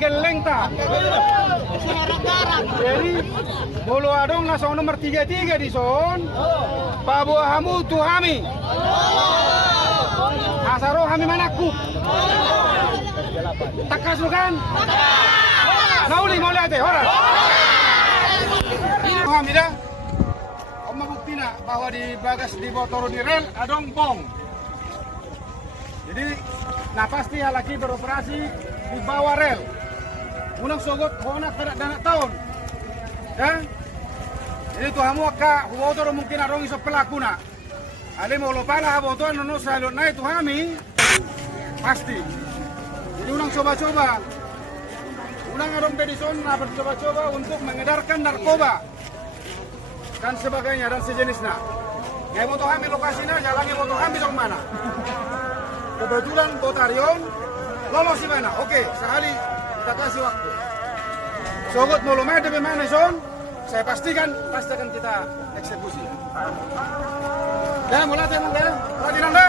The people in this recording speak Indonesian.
Gelengta. Jadi Bolo Adong langsung nomor 33 di son. Pabu Hamu Tuhami. Asaro Hami Manaku. Takas kan? Nauli mau lihat deh, orang. Hami dah. Oma buktina bahwa di bagas di botol di rel adong bom. Jadi nah pasti lagi beroperasi di bawah rel. Unang sogot honak kada dana tahun. Ya. Jadi tu hamu ka motor mungkin arong iso pelakuna. Ale mau lopala boto nono salon naik tu hami pasti. Jadi unang coba-coba. Unang arong pedison bercoba-coba untuk mengedarkan narkoba dan sebagainya dan sejenisnya. Ngai boto hami lokasinya jalannya boto hami dong mana? Kebetulan Botarion lolos di mana? Oke, sekali kita kasih waktu. Sogot mau lumayan dari mana son? Saya pastikan pasti akan kita eksekusi. Dah mulai teman dah, lagi nanda.